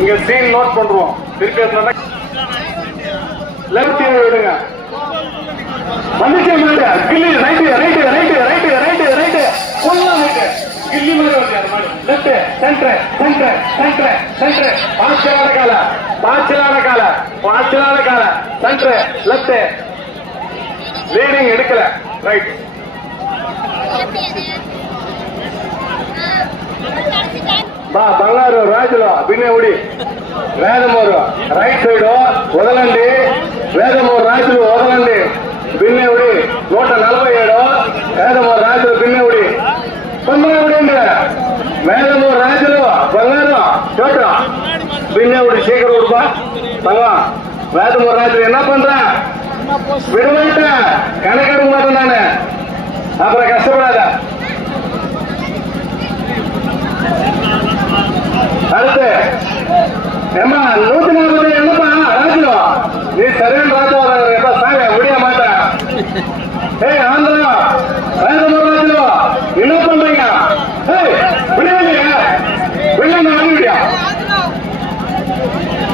இங்க scene note பண்றோம். திருப்பி லெஃப்ட் விடுங்க. வந்துச்சு மாடு கில்லி right right right right right right ஃபுல்லா ரைட் கில்லி மாதிரி வந்து மாடு left centre centre centre centre பாச்சலான கால சென்டர் லெஃப்ட் லீடிங் எடுக்கல ரைட் బా బంగారు రాజులు బిన్నెవుడి వేదమూరు రైట్ సైడ్ వదలండి వేదమూరు రాజులు వదలండి బిన్నెవుడి 147 వేదమూరు రాజులు బిన్నెవుడి బిన్నెవుడి అండి వేదమూరు రాజులు బంగారు చోట బిన్నెవుడి சீக்கிரம் விடுப்பா தங்கம் வேதமூர் ராஜு என்ன பண்ற விடுமாட்டேன் கணக்கெடுக்க மாட்டேன் நானு அப்புறம் கஷ்டப்படாத அடுத்து ஏமா 140 என்னப்பா ராஜு நீ சரியான ராஜா எப்ப சாங்க முடிய மாட்டேன் ஏய் ஆந்திரா வேதமூர் ராஜு என்ன பண்றீங்க ஏய் விடுவீங்க வெளியே வாங்கிவிடியா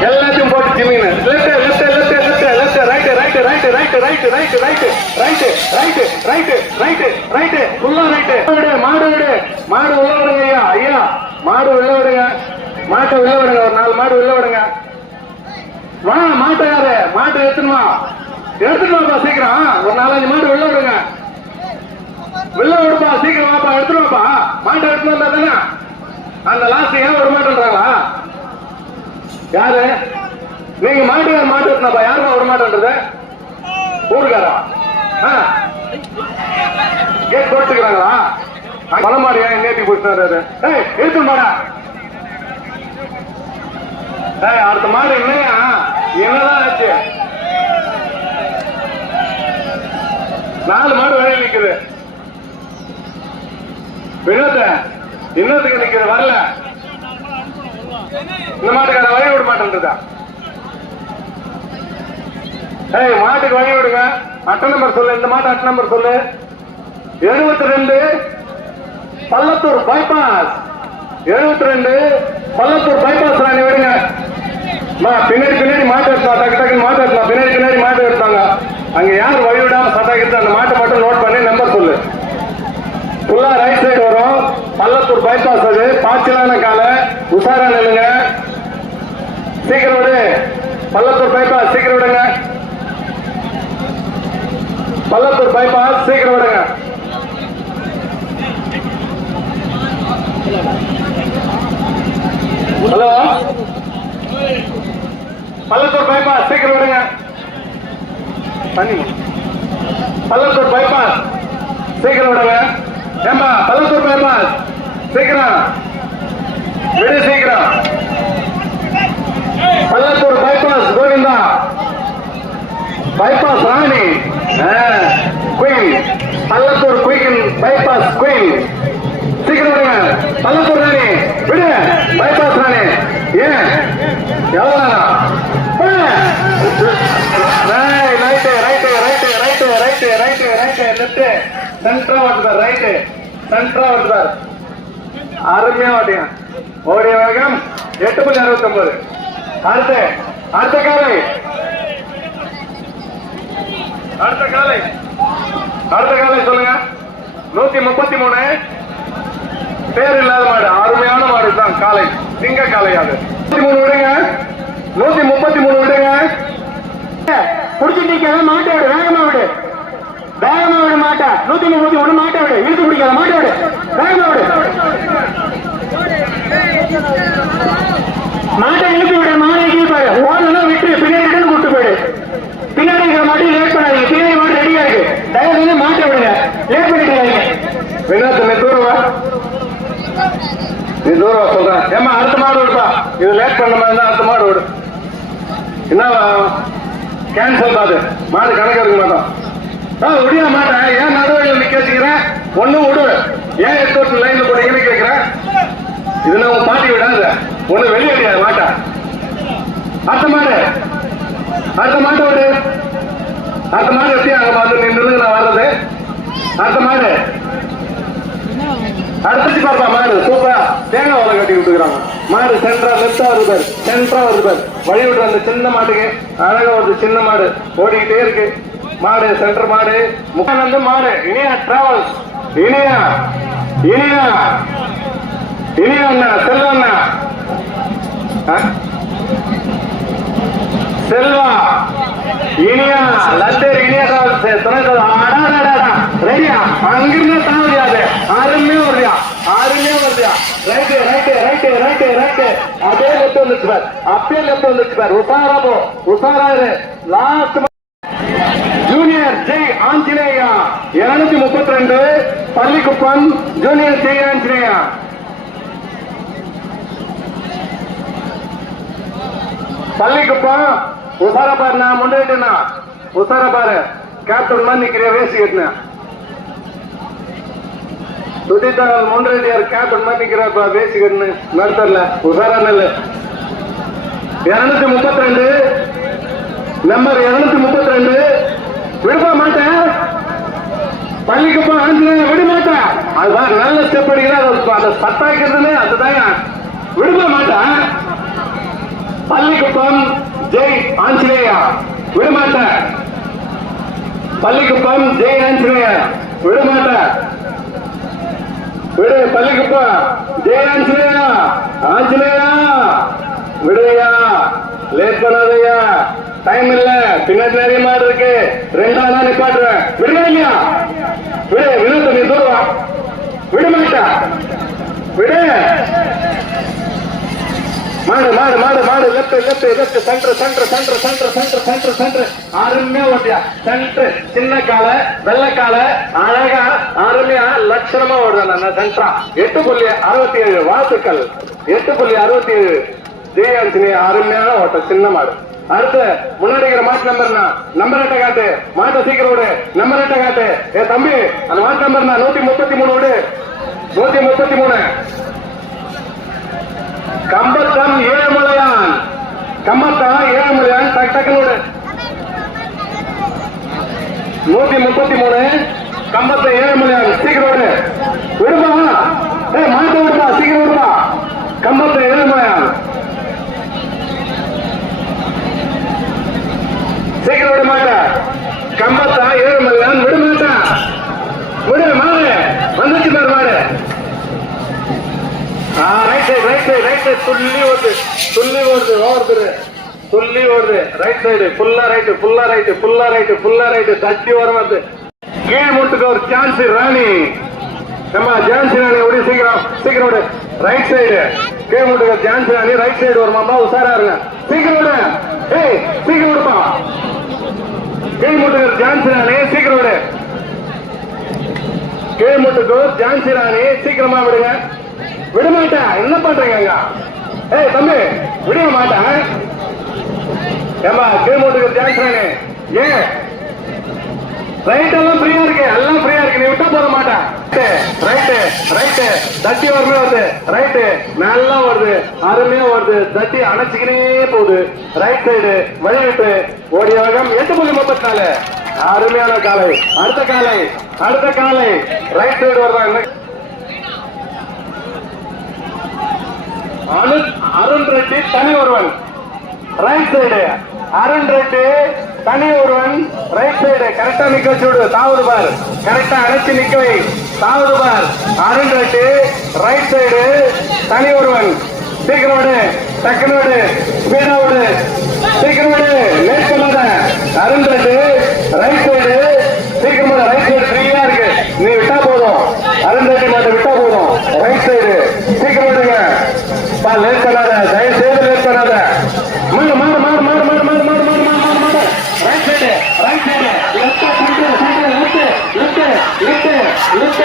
எல்லாத்தையும் போட்டு ஜிமீன் left left left left left right right right right right right right right right right right right ஃபுல்லா ரைட் மாடு விடு மாடு உள்ள விடுங்க ஐயா ஐயா மாடு உள்ள விடுங்க மாட்டை உள்ள விடுங்க ஒரு 4 மாடு உள்ள விடுங்க வா மாட்டை யாரு மாட்டை எடுத்துமா சீக்கிரம் ஒரு 4-5 மாடு உள்ள விடுங்க உள்ள விடுப்பா சீக்கிரம் வாப்பா எடுத்துருவாப்பா மாட்டை எடுத்துட்டு வந்தா தானே அந்த லாஸ்ட் ஏன் விட மாட்டேன்றாங்களா யாரு நீங்க மாட்டு எடுத்துனாப்பா யாருமா விட மாட்டேன்றது ஊருக்காரா கேட் போட்டுக்கிறாங்களா பணமாடியா நேற்று போயிட்டு எடுத்து மாடா அடுத்த மாடு இல்லையா என்னதான் ஆச்சு 4 மாடு வேலை நிக்குது வினோத இன்னத்துக்கு நிக்குது வரல இந்த மாட்டுக்கார வழி விட மாட்டேன்றதா மாட்டுக்கு வழி விடுங்க அட்டை நம்பர் சொல்லு இந்த மாட்டு அட்டை நம்பர் சொல்லு 72 பள்ளத்தூர் பைபாஸ் 72 பள்ளத்தூர் பைபாஸ் ராணி விடுங்க பின்னாடி மாட்டு எடுத்தா டக்கு டக்குன்னு மாட்டு எடுத்தா பின்னாடி மாட்டு எடுத்தாங்க அங்க யார் வழி விடாம சட்டாக்கிட்டு அந்த மாட்டை மட்டும் நோட் பண்ணி நம்பர் சொல்லு ஃபுல்லா ரைட் சைடு வரும் பள்ளத்தூர் பைபாஸ் அது பாய்ச்சலான கால உஷாரா நில்லுங்க சீக்கிரம் விடு பள்ளத்தூர் பைபாஸ் சீக்கிரம் விடுங்க பள்ளத்தூர் பைபாஸ் சீக்கிரம் விடுங்க ஹலோ பள்ளத்தூர் பைபாஸ் சீக்கிரம் விடுங்க பள்ளத்தூர் பைபாஸ் சீக்கிரம் விடுங்க ஏம்பா பள்ளத்தூர் பைபாஸ் சீக்கிரம் விடு சீக்கிரம் Pallathur bypass Govinda bypass Rani queen Pallathur queen bypass queen சீக்கிரம் விடுங்க பள்ளத்தூர் ராணி விடு பைபாஸ் ராணி ஏன் எவ்வளவு right right right right right right right left சென்டரா வருவார் ரைட்டு சென்டரா வருவார் அருமையா ஓட்டிங்க ஓடிய வேகம் 8.69 அடுத்த காலை சொல்லுங்க 133 பேர் இல்லாத மாடு அருமையான மாடு தான் காலை சிங்க காலை அது 133 விடுங்க 133 விடுங்க புடிச்சிட்டு மாட்டை விடு வேகமா விடு மாட்டா 131 மாட்டை விடு இழுத்து பிடிக்காத மாட்டை விடு வேகமா விடு மாட்டை இழுத்து விடு மாடை கீழ்பாரு ஓடனா விட்டு பின்னாடி கூட்டு போயிடு பின்னாடி இருக்கிற மாட்டையும் லேட் பண்ணாதீங்க பின்னாடி மாட்டு ரெடியா இருக்கு தயவு செஞ்சு மாட்டை விடுங்க லேட் பண்ணிட்டு வினோத் நீ தூரம் சொல்றேன் ஏமா அடுத்த மாடு விடுப்பா இது லேட் பண்ண மாதிரி இருந்தா அடுத்த மாடு விடு என்ன கேன்சல் பாது மாடு கணக்கு எடுக்க மாட்டோம் விடிய மாட்டேன் ஏன் நடுவழியில் நீ கேட்டுக்கிறேன் ஒன்னும் விடு ஏன் எடுத்து லைன்ல போட்டீங்கன்னு கேட்கிறேன் இதுல உங்க பாட்டி விடாத ஒண்ணு வெளியே கிடையாது மாட்டா அடுத்த மாட்டை விடு அடுத்த மாடு எப்படி அங்க பார்த்து நின்று நான் வர்றது அடுத்த மாடு அடுத்து பாப்பா மாடு சூப்பரா தேங்காய் வலை கட்டி விட்டுக்கிறாங்க மாடு சென்ட்ரா லெப்டா வருது பாரு, சென்ட்ரா வருது பாரு, வழி விடுற அந்த சின்ன மாட்டுக்கு அழகா வருது. சின்ன மாடு ஓடிக்கிட்டே இருக்கு. மாடு சென்டர் மாடு முகானந்து மாடு. இனியா டிராவல்ஸ், இனியா இனியா இனியா அண்ணா செல்வா அண்ணா செல்வா இனியா லத்தேர் இனியா டிராவல்ஸ் துணை ரெடியா அங்கிருந்தே தாவடியாது. அருமையா வருதியா, அருமையா வருதியா. Right right right right right அப்படியே லெப்ட் வந்துச்சு பார், அப்படியே லெப்ட் வந்துச்சு பார். உசாரா போ, உசாரா இரு. Last junior Jai Anjaneya 232 Pallikuppam. Junior Jai Anjaneya Pallikuppam. உசாரா பாரு, நான் முன்னேட்டா உசாரா பாரு. கேப்டன் மாதிரி நிக்கிறிய வேசி கட்டின சுதித்தால் முன்ரெட்டியார் கேப்டன் மாதிரி நிக்கிறப்ப வேசி கட்டினு நடத்தல. உசாரா நெல் 232 நம்பர் 232 விடுப்பா மாட்டேன். பள்ளிக்குப்பம் ஆஞ்சநேயா விட மாட்டேன். அதுதான் நல்ல ஸ்டெப் அடிக்கிறேன். அதை சத்தாக்கிறதுன்னு அதுதான் விடுப்பா மாட்டேன். பள்ளிக்குப்பம் ஜெய் ஆஞ்சநேயா விடமாட்டேன். பள்ளிக்குப்பம் ஜெய் ஆஞ்சநேயா விடமாட்டேன். விடு பள்ளிக்குப்பம் ஜெய் ஆஞ்சநேயா. ஆஞ்சநேயா விடுவையா, லேட் பண்ணாதையா, டைம் இல்ல, பின்னாடி நிறைய மாடு இருக்கு. 2 நாளா நிப்பாட்டுறேன். விடுவா இல்லையா? விடு வினோத், நீ தூருவா. விடமாட்டா, விடு. மாடு மாடு மாடு மாடு left left left centre centre centre centre centre centre centre. அருமையா ஓட்டியா சென்டர். சின்ன கால வெள்ளை கால அழகா அருமையா லட்சணமா ஓடுறான் சென்டரா. 8.67 வாழ்த்துக்கள். 8.67 ஜெய் ஆஞ்சநேயா அருமையான ஓட்ட. சின்ன மாடு. அடுத்து முன்னாடி மாட்டு நம்பர்னா நம்பர் எட்ட காட்டு. மாட்டை சீக்கிரம் விடு. நம்பர் எட்ட காட்டு. ஏ தம்பி, அந்த மாட்டு நம்பர்னா 133 விடு. 133 கம்பத்தம் ஏழுமலையான். கம்பத்தம் ஏழுமலையான் டக் டக்குனோடு 133 கம்பத்த ஏழுமலையான் சீக்கிரம் விடுமா. மாட்ட விடுமா, சீக்கிரம் விடுமா. கம்பத்த ஏழுமலையான் சீக்கிரம் விட மாட்டா. கம்பத்தா ஏழுமலையான் விட மாட்டா. விடு மாடு வந்துச்சு பாரு மாடு. Right side right side right side துள்ளி ஓடுது, துள்ளி ஓடுது, ஓடுது துள்ளி ஓடுது. ரைட் சைடு ஃபுல்லா ரைட்டு ஃபுல்லா ரைட்டு ஃபுல்லா ரைட்டு ஃபுல்லா ரைட்டு தட்டி ஓரம் வருது. கீழ் முட்டுக்கு ஒரு சான்ஸ் ராணி. நம்ம ஜான்சி ராணி எப்படி சீக்கிரம் சீக்கிரம் விடு. ரைட் சைடு கீழ் முட்டுக்கு ஜான்சி ராணி ரைட் சைடு வருமாம்பா. உசாரா இருங்க. சீக்கிரம் விடு. ஏய் சீக்கிரம் விடுப்பா. கீழ் முட்டுக்கு ஜான்சி ராணி சீக்கிரம் விடு. கீழ் முட்டுக்கு ஜான்சி ராணி சீக்கிரமா விடுங்க. விட மாட்டேன். என்ன பண்றீங்க? ஏய் தம்பி, விட மாட்டேன். ஏமா கீழ்மூட்டுக்கு ஜான்சனே. ஏன் ரைட் எல்லாம் ஃப்ரீயா இருக்கு, எல்லாம் ஃப்ரீயா இருக்கு. நீ விட்டா போட மாட்டேன். ரைட்டு ரைட்டு தட்டி வரமே வருது. ரைட்டு நல்லா வருது, அருமையா வருது. தட்டி அணைச்சிக்கினே போகுது. ரைட் சைடு வழிவிட்டு ஓடிய வேகம் 8.34. அருமையான காலை. அடுத்த காலை அடுத்த காலை ரைட் சைடு வர்றாங்க. அருண் ரெட்டி தனி ஒருவன் ரைட் சைடு. அருண் ரெட்டி தனி ஒருவன் ரைட் சைடு. கரெக்டா நிக்க வச்சுடு. தாவது பார், கரெக்டா அழைச்சி நிக்க வை. தாவது பார். அருண் ரெட்டி ரைட் சைடு தனி ஒருவன். சீக்கிரம் விடு, டக்குனு விடு, ஸ்பீடா விடு, சீக்கிரம் விடு, லேட் பண்ணாத. அருண் ரெட்டி ரைட் சைடு சீக்கிரம். ரைட் சைடு ஃப்ரீயா இருக்கு, நீ விட்டா போதும். அருண் ரெட்டி மாட்ட விட்டா போதும். ரைட் சைடு சீக்கிரம் விடுங்க. லேட் பண்ணாத, தயவு செய்து லேட் பண்ணாத. மாடு மாடு மாடு மாடு மாடு மாடு மாடு மாடு மாடு மாடு. Right side right side left centre centre left left left left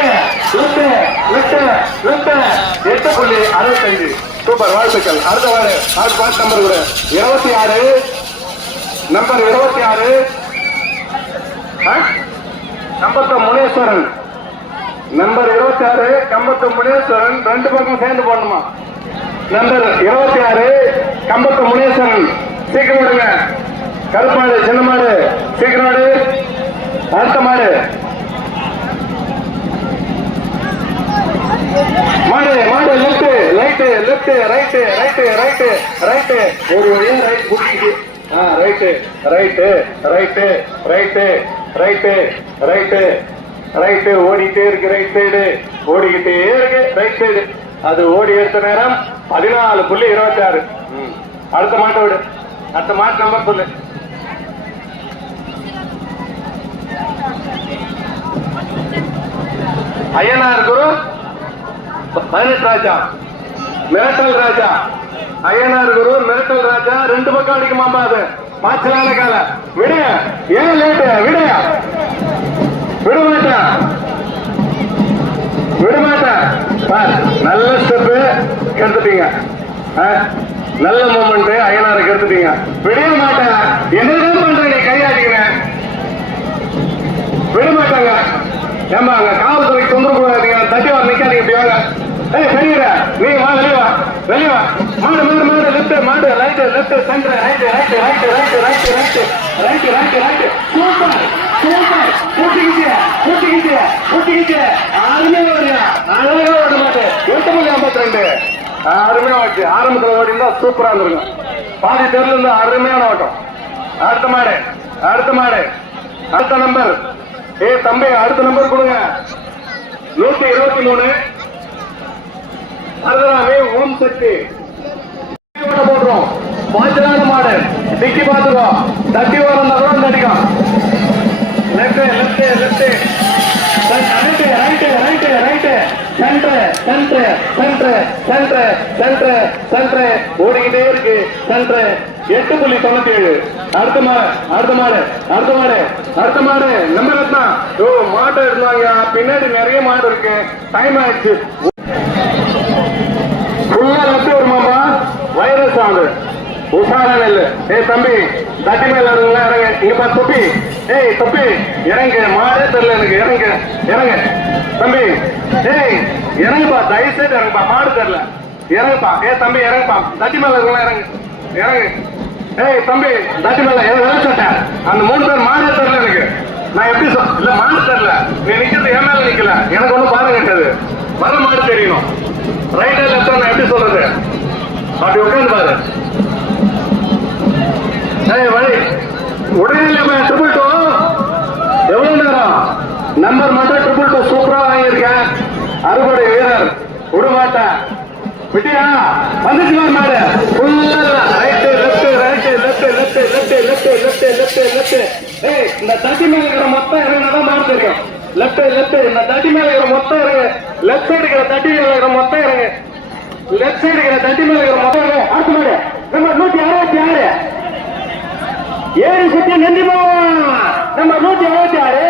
left left left 8.65. Super, வாழ்த்துக்கள். அடுத்த வாரு அடுத்த பாஸ் நம்பர் கூட 26 நம்பர் 26 கம்பத்த முனேஸ்வரன். நம்பர் 26 கம்பத்த முனேஸ்வரன். 2 பக்கம் சேர்ந்து போடணுமா? நம்பர் 26 கம்பத்து முனேஸ்வரன். சீக்கிரம் விடுங்க. கருப்பாடு சின்ன மாடு சீக்கிரம் விடு. அடுத்த மாடு மாடு மாடு லெப்ட் லைட்டு left left right right right right ஒரு வழியா ரைட் குடிக்குது right right right right right right right ஓடிட்டே இருக்கு ரைட் சைடு ஓடிக்கிட்டே இருக்கு ரைட் சைடு அது ஓடி எடுத்த நேரம் 14.26 அடுத்த மாட்டை விடு அடுத்த மாட்டு நம்பர் சொல்லு ஐயனார் குரு 18 ராஜா மிரட்டல் ராஜா ஐயனார் குரு மிரட்டல் ராஜா 2 பக்கம் அடிக்குமாம்பா அது பாய்ச்சலான கால விடு ஏன் லேட்டு விடு விடமாட்டேன் நல்ல ஸ்டெப்பு கெடுத்துட்டீங்க நல்ல மூமெண்ட் ஐயனாரை கெடுத்துட்டீங்க விட மாட்டேன் என்னதான் பண்ற நீ கையாடிக்கிறேன் விட மாட்டாங்க ஏமா அங்க காவல்துறைக்கு தொந்தரவு போடாதீங்க தட்டி வர நிக்காதீங்க இப்படி வாங்க பெரியற நீ வா வெளியே வா மாடு லெஃப்ட் மாடு right left centre right right right right right right right right right super super கூட்டிக்கிட்டு அருமையா ஓடியா அழகா ஓட மாட்டேன் 8.52 அருமையா ஓட்டு ஆரம்பத்தில் ஓடிந்தா சூப்பரா இருந்திருக்கும் பாதி தெருல இருந்து அருமையான ஓட்டம் அடுத்த மாடு அடுத்த நம்பர் தம்பி அடுத்த நம்பர் கொடுங்க 123 அதுதானே ஓம் சக்தி போடுறோம் பாய்ச்சலான மாடு டிக்கி பாத்துக்கோ தட்டி வரம் தான் அடிக்கும் லெஃப்ட் சென்டர் ஓடிக்கிட்டே இருக்கு சென்டர் 8.97 அடுத்த மாடு நம்பர் எத்தனா மாட்டை இருந்தாங்க பின்னாடி நிறைய மாடு இருக்கு டைம் ஆயிடுச்சு ஃபுல்லா லெஃப்ட் வருமாப்பா வைரஸ் ஆகுது உஷாரா இல்ல தம்பி தட்டி மேல இறங்க இங்க பா தொப்பி தொப்பி இறங்க மாடே தெரியல எனக்கு இறங்க தம்பி இறங்குப்பா தயவு செய்து இறங்குப்பா மாடு தெரியல இறங்குப்பா தம்பி இறங்குப்பா தட்டி மேல இறங்கு தம்பி தட்டி மேல சட்டை அந்த 3 பேர் மாடே தெரியல எனக்கு நான் எப்படி இல்ல மாடு தெரியல நீ நிக்கிறது என் மேல நிக்கல எனக்கு ஒண்ணும் பாடம் கட்டது வர மாடு தெரியணும் ரைட் லெஃப்ட் நான் எப்படி சொல்றது அப்படி உட்காந்து பாரு வழி உடனே ட்ரிபிள் 2 எவ்வளவு நேரம் நம்பர் மட்டும் ட்ரிபிள் 2 சூப்பரா வாங்கியிருக்கேன் அறுபடை வீரர் விடமாட்டேன் விட்டியா வந்துச்சு மாடு ரைட் லெஃப்ட் இந்த தட்டி மேல இருக்கிற மொத்தம் இறங்கினாதான் மாடு தெரியும் லெஃப்ட் இந்த தட்டி மேல இருக்கிற மொத்தம் இறங்கு லெஃப்ட் சைடு இருக்கிற தட்டி மேல இருக்கிற மொத்தம் இறங்கு லெஃப்ட் சைடு இருக்கிற தட்டி மேல இருக்கிற மொத்தம் இறங்கு அடுத்த மாடு நம்பர் 166 ஏழு சுத்தி நந்திமா நம்ம 166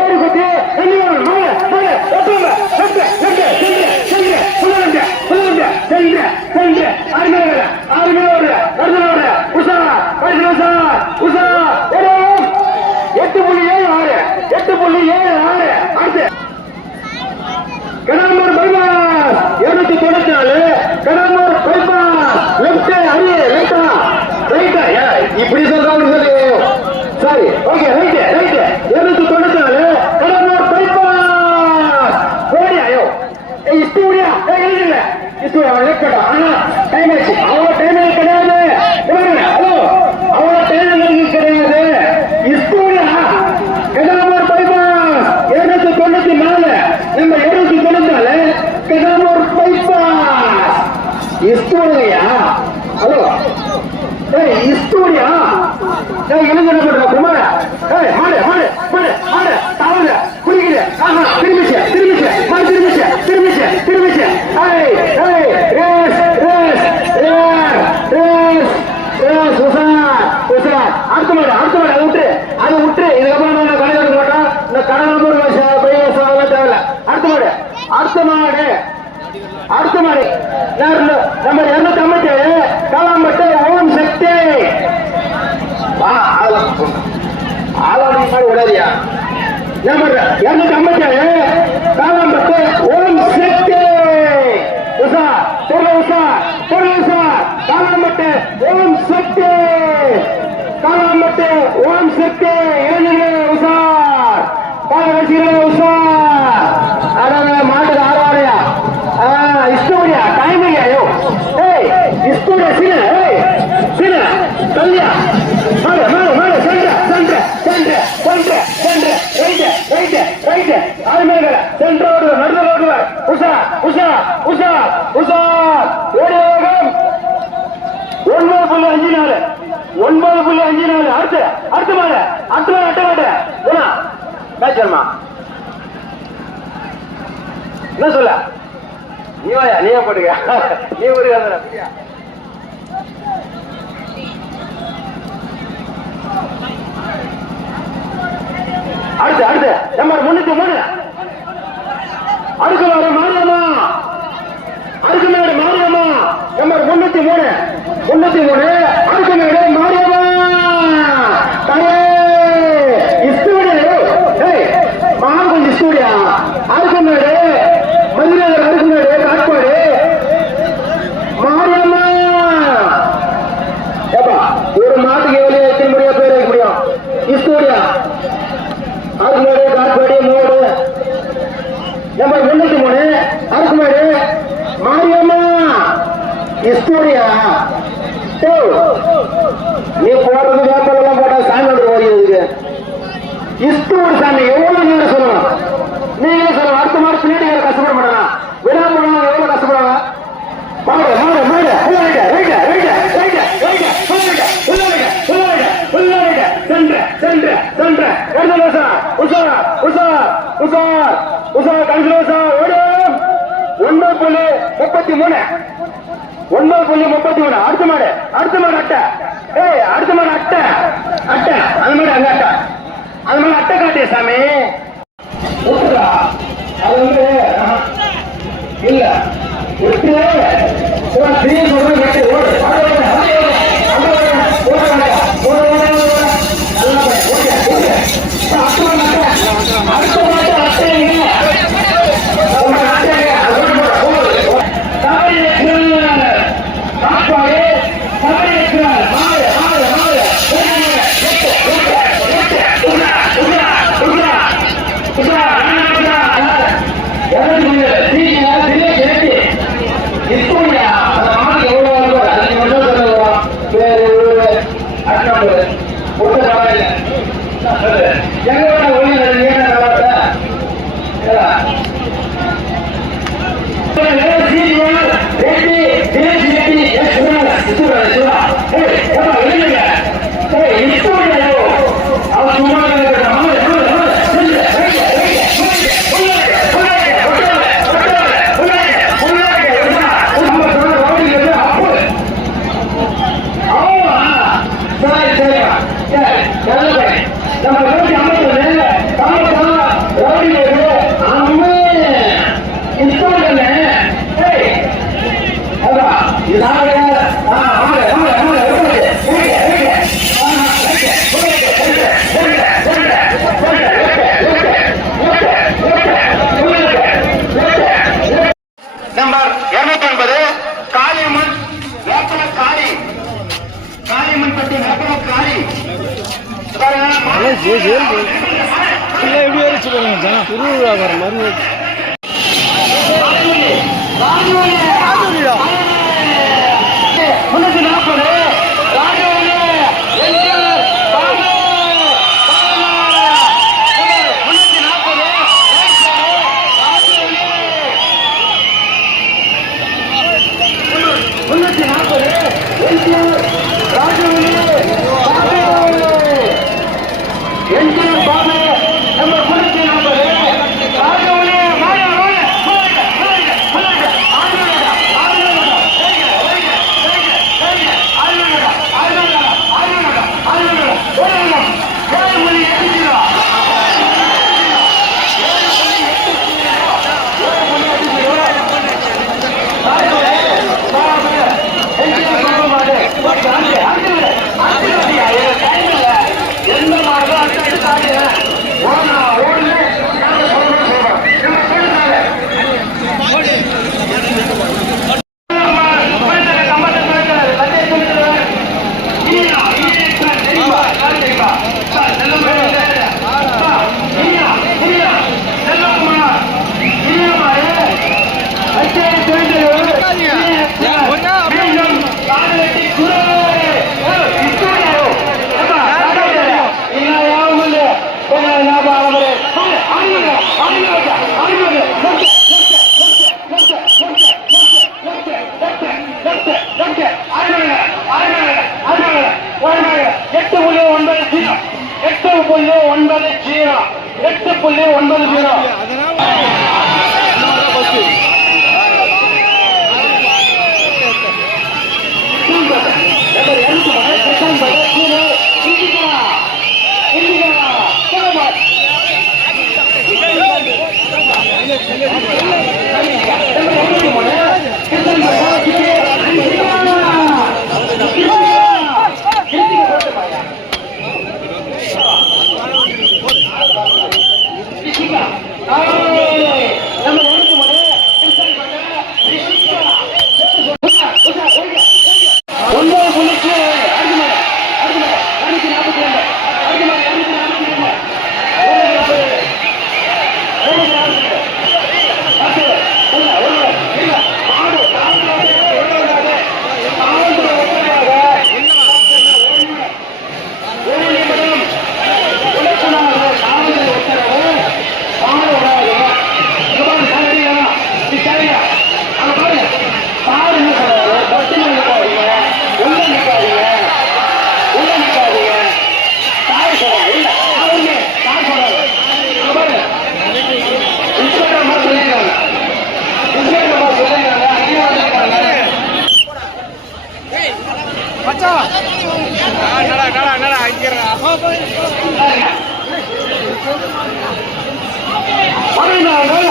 ஏழு சுத்தி நந்திமா உஷா 8.76 அடுத்து Kadambur bypass 294 Kadambur bypass left அரிய ரைட்டா இப்படி சொல்றாங்க சரி ஓகே ரைட் 294 கடம்பூர் பைபாஸ் ஓடியாயோ இஸ்டூடியா எழுதில்ல இஸ்டூடியா லெஃப்ட் ஆனா டைம் ஆச்சு அவ்வளோ டைம் கிடையாது ஹலோ அவ்வளோ டைம் கிடையாது இஸ்டூடியா கடம்பூர் பைபாஸ் 294 நம்ம 294 கடம்பூர் பைபாஸ் இஸ்டூடியா ஹலோ இஸ்டூடியா எழுத குமார மாடு தவறு குடிக்குது திரும்பிச்சு அடுத்த மாடு அதை விட்டு இதுக்கப்புறம் நான் கடை எடுக்க மாட்டோம் இந்த கடலூர் தேவையில்ல அடுத்த மாடு நம்ம 257 காலாம்பட்டு ஓம் சக்தி ஆளாடி மாதிரி விடாதியா நம்பர் 257 காலாம்பட்டு ஓம் சக்தி உஷா காலாம்பட்டு ஓம் சக்தி இளைஞர்களே உஷா காலவசிகளே உஷா மாட்டுக்கு ஆறாடையா இஸ்டோரியா டைமிங் இஸ்தூடியா சீன சீன கல்யா மாடு மாடு மாடு சென்ற சென்ற சென்ற சென்ற சென்ற ரைட் ரைட் ரைட் ஆளுமேல சென்ற ஓடுவ நடுவுல ஓடுவ உஷா உஷா உஷா உஷா ஓடி வேகம் 9.54 9.54 அடுத்து அடுத்த மாடு அடுத்த மாடு அட்டை மாடு போனா பேச்சர்மா என்ன சொல்ல நீ வாயா நீயே போட்டுக்க நீ போட்டுக்க அடுத்து அடுத்து நம்பர் 303 அடுக்கு மாடு மாரியம்மா அடுக்கு மாடு மாரியம்மா நம்பர் 303 அடுக்கு மாடு மாரியம்மா இஸ்தூடியா மாடு கொஞ்சம் இஸ்தூடியா அடுக்கு மாடு மதுரை அடுக்கு மாடு காட்பாடு மாரியம்மா ஏப்பா ஒரு மாட்டுக்கு எவ்வளவு எத்தனை முறையா பேர் வைக்க முடியும் இஸ்தூடியா அடுக்குமாடு காட்பாடி மூடு நம்பர் 303 அடுக்குமாடு மாரியம்மா இஸ்தூடியா நீ போடுறது வேப்பெல்லாம் போட்டா சாமி வந்து ஓடிடுது இஸ்தூடி சாமி எவ்வளவு நேரம் சொல்லணும் நீங்க சொல்லணும் அடுத்த மாதிரி பின்னாடி கஷ்டப்பட மாட்டானா விடாம போனா எவ்வளவு கஷ்டப்படுவாங்க மாடு மாடு மாடு சென்ற சென்ற சென்ற உஷார் உஷார் உஷார் உஷார் கன்சலோசா ஓடும் 9.33 9.33 அடுத்த மாடு அட்டை அடுத்த மாடு அட்டை அட்டை அது மாதிரி அங்க அட்டை அது மாதிரி அட்டை காட்டிய சாமி அது வந்து இல்ல நம்பர் 209 காளியம்மன் வேப்பனக்காரி காளியம்மன் பட்டி வேப்பனக்காரி எப்படி வரைச்சு போங்க திருவிழா வர மாதிரி 340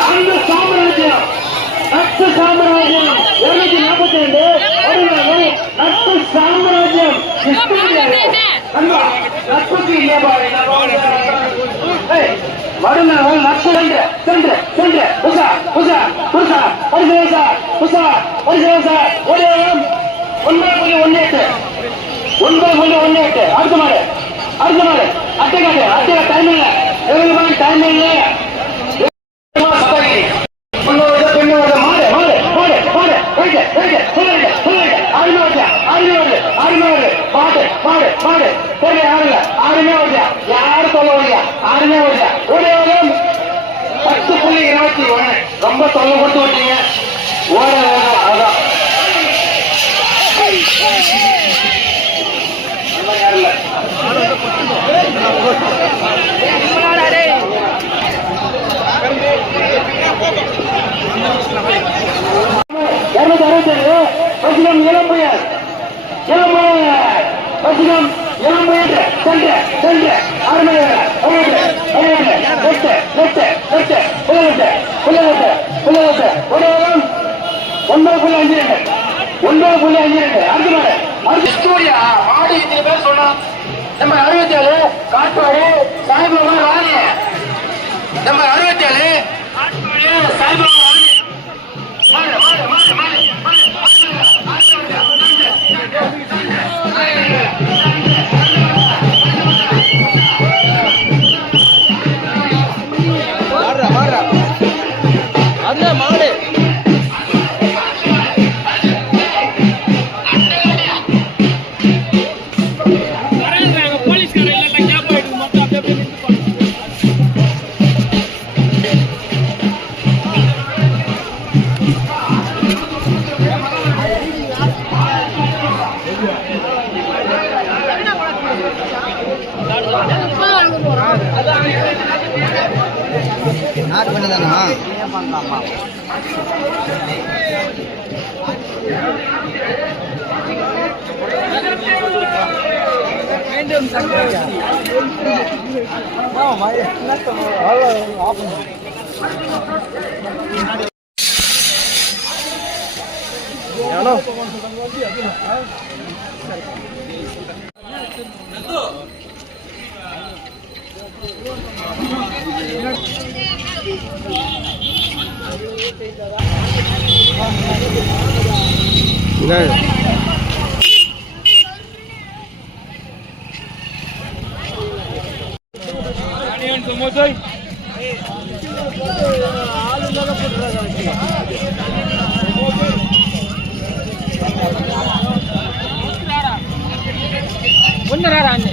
அந்த சாம்ராஜ்யம் நட்பு சாம்ராஜ்யம் 242 நட்பு சாம்ராஜ்யம் நட்புக்கு இல்லையா மறுநாள் நட்பு சென்று உஷா உஷா புருஷா பரிசேசா உஷா பரிசேசா ஒரே 9.18 அடுத்த மாடு அட்டை டைம் இல்லை டைம் இல்லை யாரும் சொல்ல முடியா 10.21 ரொம்ப தொல்லை கொடுத்து விட்டீங்க ஓட அதான் யாருல இளம்புயர் சென்று அருமையாக 9.52 ஆடி இத்தனை பேர் சொன்னோம். நம்ம 67 காட்பாடு சாய்பாபா ராணி நம்ம 67 சாய்பாபா ராணி மாடு நாட் பண்ணதானா மீண்டும் ಒಂದರ ರಾಣೆ